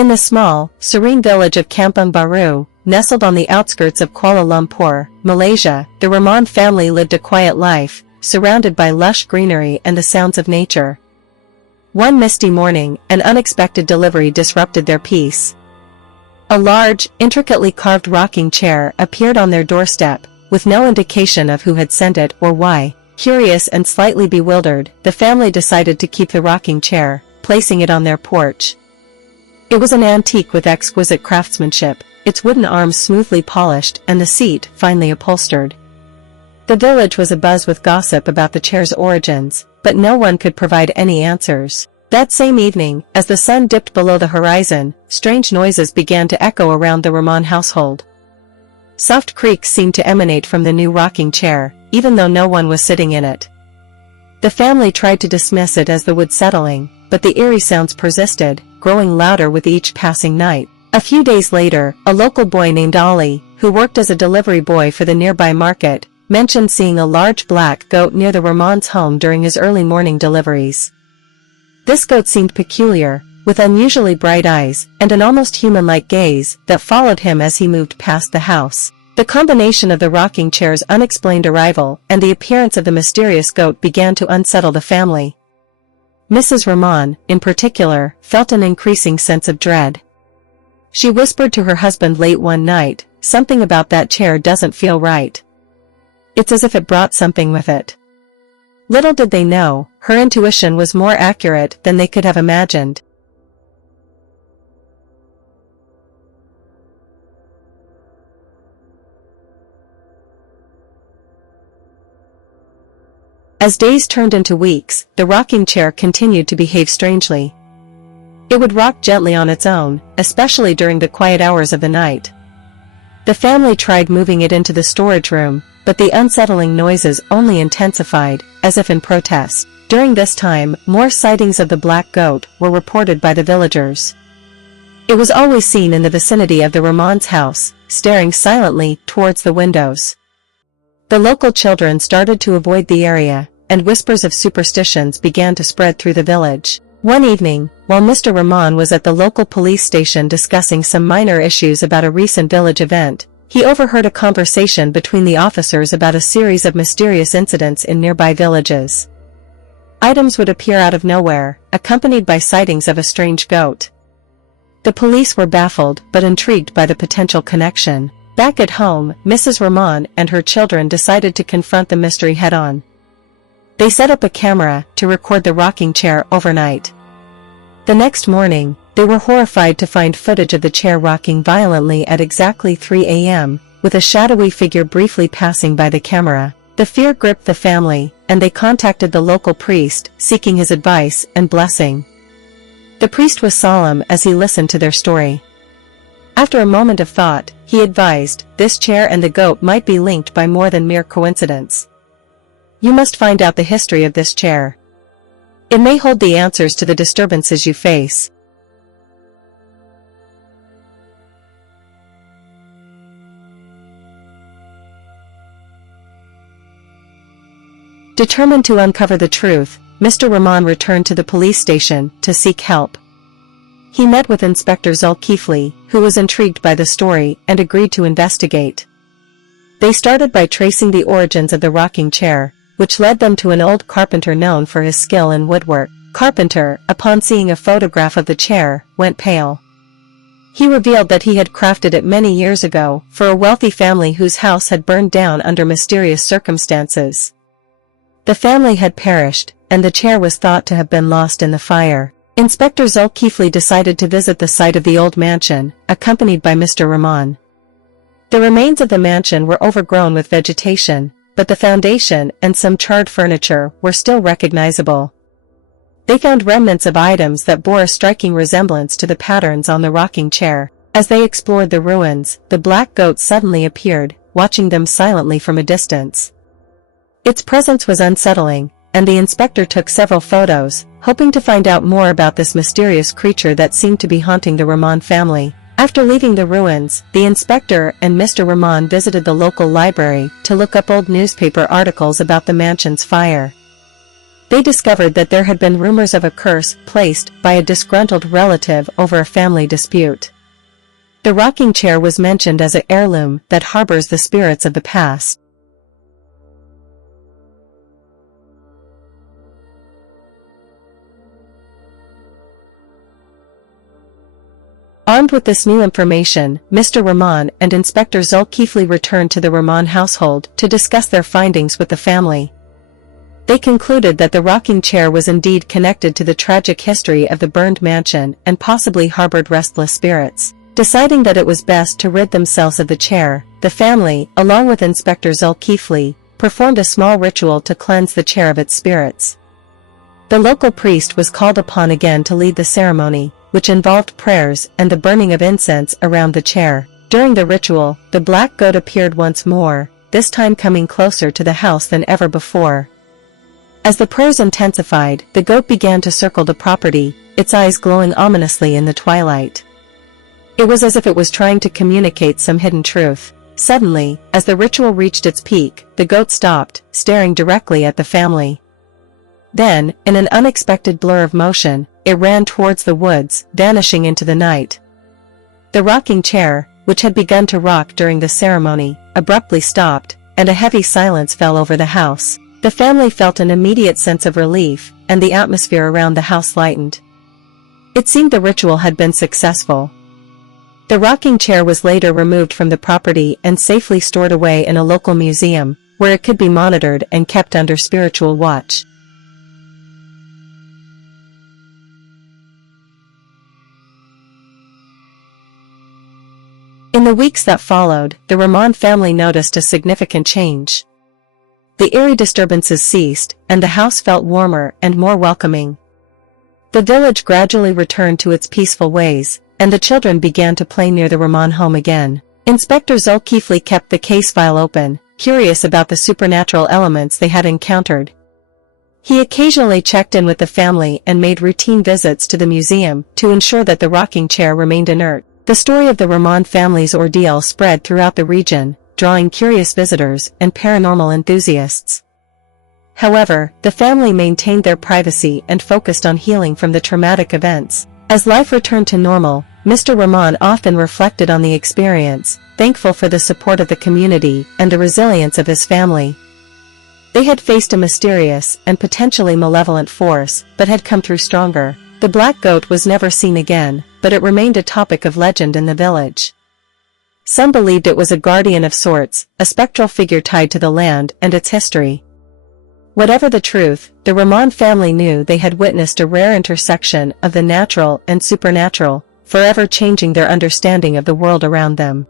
In the small, serene village of Kampung Baru, nestled on the outskirts of Kuala Lumpur, Malaysia, the Rahman family lived a quiet life, surrounded by lush greenery and the sounds of nature. One misty morning, an unexpected delivery disrupted their peace. A large, intricately carved rocking chair appeared on their doorstep, with no indication of who had sent it or why. Curious and slightly bewildered, the family decided to keep the rocking chair, placing it on their porch. It was an antique with exquisite craftsmanship, its wooden arms smoothly polished and the seat finely upholstered. The village was abuzz with gossip about the chair's origins, but no one could provide any answers. That same evening, as the sun dipped below the horizon, strange noises began to echo around the Rahman household. Soft creaks seemed to emanate from the new rocking chair, even though no one was sitting in it. The family tried to dismiss it as the wood settling, but the eerie sounds persisted, growing louder with each passing night. A few days later, a local boy named Ali, who worked as a delivery boy for the nearby market, mentioned seeing a large black goat near the Rahman's home during his early morning deliveries. This goat seemed peculiar, with unusually bright eyes and an almost human-like gaze that followed him as he moved past the house. The combination of the rocking chair's unexplained arrival and the appearance of the mysterious goat began to unsettle the family. Mrs. Rahman, in particular, felt an increasing sense of dread. She whispered to her husband late one night, "Something about that chair doesn't feel right. It's as if it brought something with it." Little did they know, her intuition was more accurate than they could have imagined. As days turned into weeks, the rocking chair continued to behave strangely. It would rock gently on its own, especially during the quiet hours of the night. The family tried moving it into the storage room, but the unsettling noises only intensified, as if in protest. During this time, more sightings of the black goat were reported by the villagers. It was always seen in the vicinity of the Rahman's house, staring silently towards the windows. The local children started to avoid the area, and whispers of superstitions began to spread through the village. One evening, while Mr. Rahman was at the local police station discussing some minor issues about a recent village event, he overheard a conversation between the officers about a series of mysterious incidents in nearby villages. Items would appear out of nowhere, accompanied by sightings of a strange goat. The police were baffled but intrigued by the potential connection. Back at home, Mrs. Rahman and her children decided to confront the mystery head-on. They set up a camera to record the rocking chair overnight. The next morning, they were horrified to find footage of the chair rocking violently at exactly 3 a.m., with a shadowy figure briefly passing by the camera. The fear gripped the family, and they contacted the local priest, seeking his advice and blessing. The priest was solemn as he listened to their story. After a moment of thought, he advised, "This chair and the goat might be linked by more than mere coincidence. You must find out the history of this chair. It may hold the answers to the disturbances you face." Determined to uncover the truth, Mr. Rahman returned to the police station to seek help. He met with Inspector Zulkifli, who was intrigued by the story and agreed to investigate. They started by tracing the origins of the rocking chair, which led them to an old carpenter known for his skill in woodwork. Carpenter, upon seeing a photograph of the chair, went pale. He revealed that he had crafted it many years ago for a wealthy family whose house had burned down under mysterious circumstances. The family had perished, and the chair was thought to have been lost in the fire. Inspector Zulkifli decided to visit the site of the old mansion, accompanied by Mr. Rahman. The remains of the mansion were overgrown with vegetation, but the foundation and some charred furniture were still recognizable. They found remnants of items that bore a striking resemblance to the patterns on the rocking chair. As they explored the ruins, the black goat suddenly appeared, watching them silently from a distance. Its presence was unsettling, and the inspector took several photos, hoping to find out more about this mysterious creature that seemed to be haunting the Rahman family. After leaving the ruins, the inspector and Mr. Rahman visited the local library to look up old newspaper articles about the mansion's fire. They discovered that there had been rumors of a curse placed by a disgruntled relative over a family dispute. The rocking chair was mentioned as an heirloom that harbors the spirits of the past. Armed with this new information, Mr. Rahman and Inspector Zulkifli returned to the Rahman household to discuss their findings with the family. They concluded that the rocking chair was indeed connected to the tragic history of the burned mansion and possibly harbored restless spirits. Deciding that it was best to rid themselves of the chair, the family, along with Inspector Zulkifli, performed a small ritual to cleanse the chair of its spirits. The local priest was called upon again to lead the ceremony, which involved prayers and the burning of incense around the chair. During the ritual, the black goat appeared once more, this time coming closer to the house than ever before. As the prayers intensified, the goat began to circle the property, its eyes glowing ominously in the twilight. It was as if it was trying to communicate some hidden truth. Suddenly, as the ritual reached its peak, the goat stopped, staring directly at the family. Then, in an unexpected blur of motion, it ran towards the woods, vanishing into the night. The rocking chair, which had begun to rock during the ceremony, abruptly stopped, and a heavy silence fell over the house. The family felt an immediate sense of relief, and the atmosphere around the house lightened. It seemed the ritual had been successful. The rocking chair was later removed from the property and safely stored away in a local museum, where it could be monitored and kept under spiritual watch. In the weeks that followed, the Rahman family noticed a significant change. The eerie disturbances ceased, and the house felt warmer and more welcoming. The village gradually returned to its peaceful ways, and the children began to play near the Rahman home again. Inspector Zulkifli kept the case file open, curious about the supernatural elements they had encountered. He occasionally checked in with the family and made routine visits to the museum to ensure that the rocking chair remained inert. The story of the Rahman family's ordeal spread throughout the region, drawing curious visitors and paranormal enthusiasts. However, the family maintained their privacy and focused on healing from the traumatic events. As life returned to normal, Mr. Rahman often reflected on the experience, thankful for the support of the community and the resilience of his family. They had faced a mysterious and potentially malevolent force, but had come through stronger. The black goat was never seen again, but it remained a topic of legend in the village. Some believed it was a guardian of sorts, a spectral figure tied to the land and its history. Whatever the truth, the Rahman family knew they had witnessed a rare intersection of the natural and supernatural, forever changing their understanding of the world around them.